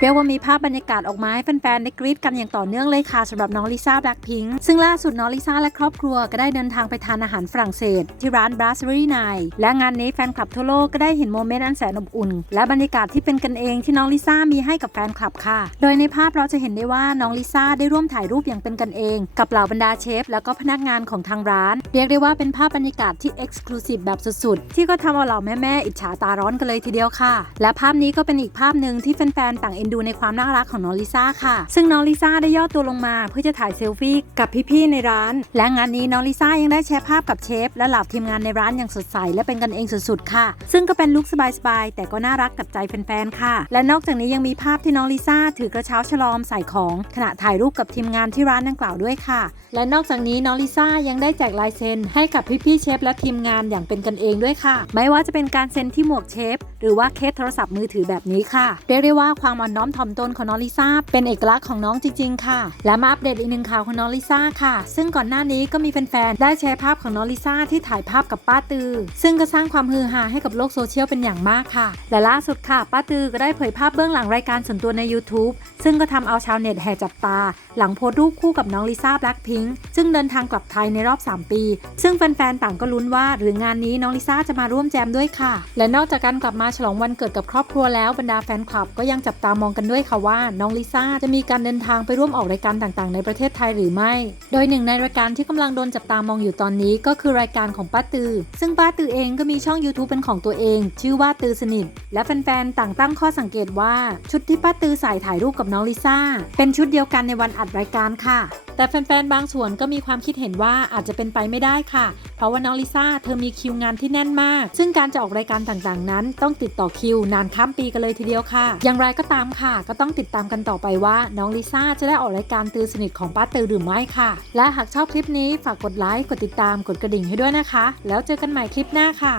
เรียกว่ามีภาพบรรยากาศออกมาให้แฟนๆได้กรี๊ดกันอย่างต่อเนื่องเลยค่ะสำหรับน้องลิซ่าแบล็คพิงค์ซึ่งล่าสุดน้องลิซ่าและครอบครัวก็ได้เดินทางไปทานอาหารฝรั่งเศส ที่ร้าน b r a s s e r y n i และงานนี้แฟนคลับทั่วโลกก็ได้เห็นโมเมนต์อันแสนอบอุ่น และบรรยากาศที่เป็นกันเองที่น้องลิซ่ามีให้กับแฟนคลับค่ะ โดยในภาพเราจะเห็นได้ว่าน้องลิซ่าได้ร่วมถ่ายรูปอย่างเป็นกันเอง กับเหล่าบรรดาเชฟแล้วก็พนักงานของทางร้าน เรียกได้ว่าเป็นภาพบรรยากาศที่เอ็กซ์คลูซีฟแบบสุดๆที่ก็ทำเอาเหล่าแม่ๆอิจฉาตาร้อนกันเลยทีเดียวค่ะ และภาพนี้ก็เป็นอีกภาพหนึ่งที่แฟนๆต่างเอ็นดูในความน่ารักของน้องลิซ่าค่ะ ซึ่งน้องลิซ่าได้ย่อตัวลงมาเพื่อจะถ่ายเซลฟี่กับพี่ๆในร้าน และงานนี้น้องลิซ่ายังได้แชร์ภาพกับเชฟ และเหล่าทีมงานในร้านอย่างสดใสและเป็นกันเองสุดๆค่ะ ซึ่งก็เป็นลุคสบายๆแต่ก็น่ารักกับใจแฟนๆค่ะ และนอกจากนี้ยังมีภาพที่น้องลิซ่าถือกระเช้าฉลอมใส่ของ ขณะถ่ายรูปกับทีมงานที่ร้านดังกล่าวด้วยค่ะ และนอกจากนี้น้องลิซ่ายังได้แจกลายเซ็นให้กับพี่ๆเชฟและทีมงานอย่างเป็นกันเองด้วยค่ะ ไม่ว่าจะเป็นการเซ็นที่หมวกเชฟหรือว่าเคสโทรศัพท์มือถือแบบนี้ค่ะเรียกได้ว่าความอ่อนน้อมถ่อมตนของน้องลิซ่าเป็นเอกลักษณ์ของน้องจริง ๆ ค่ะ และมาอัปเดตอีกหนึ่งข่าวของน้องลิซ่าค่ะ ซึ่งก่อนหน้านี้ก็มีแฟนๆ ได้แชร์ภาพของน้องลิซ่าที่ถ่ายภาพกับป้าตือ ซึ่งก็สร้างความฮือฮาให้กับโลกโซเชียลเป็นอย่างมากค่ะ และล่าสุดค่ะ ป้าตือก็ได้เผยภาพเบื้องหลังรายการส่วนตัวใน YouTube ซึ่งก็ทำเอาชาวเน็ตแห่จับตา หลังโพสรูปคู่กับน้องลิซ่าแบล็คพิงค์ซึ่งเดินทางกลับไทยในรอบ 3 ปี ซึ่งแฟนๆ ต่างก็ลุ้นว่า หรืองานนี้น้องลิซ่าจะมาร่วมแจมด้วยค่ะ และนอกจากการกลับมาฉลองวันเกิดกับครอบครัวแล้วบรรดาแฟนคลับก็ยังจับตามองกันด้วยค่ะว่าน้องลิซ่าจะมีการเดินทางไปร่วมออกรายการต่างๆ ในประเทศไทยหรือไม่ โดยหนึ่งในรายการที่กำลังโดนจับตามองอยู่ตอนนี้ก็คือรายการของป้าตือ ซึ่งป้าตือเองก็มีช่อง YouTube เป็นของตัวเอง ชื่อว่าตือสนิท และแฟนๆ ต่างตั้งข้อสังเกตว่าชุดที่ป้าตือใส่ถ่ายรูปกับน้องลิซ่า เป็นชุดเดียวกันในวันอัดรายการค่ะ แต่แฟนๆ บางส่วนก็มีความคิดเห็นว่าอาจจะเป็นไปไม่ได้ค่ะ เพราะว่าน้องลิซ่าเธอมีคิวงานที่แน่นมาก ซึ่งการจะออกรายการต่างๆ นั้น ต้องติดต่อคิว นานข้ามปีกันเลยทีเดียวค่ะ อย่างไรก็ตามค่ะ ก็ต้องติดตามกันต่อไปว่าน้องลิซ่าจะได้ออกรายการตือสนิทของป้าตือหรือไม่ค่ะ และหากชอบคลิปนี้ฝากกดไลค์ กดติดตาม กดกระดิ่งให้ด้วยนะคะ แล้วเจอกันใหม่คลิปหน้าค่ะ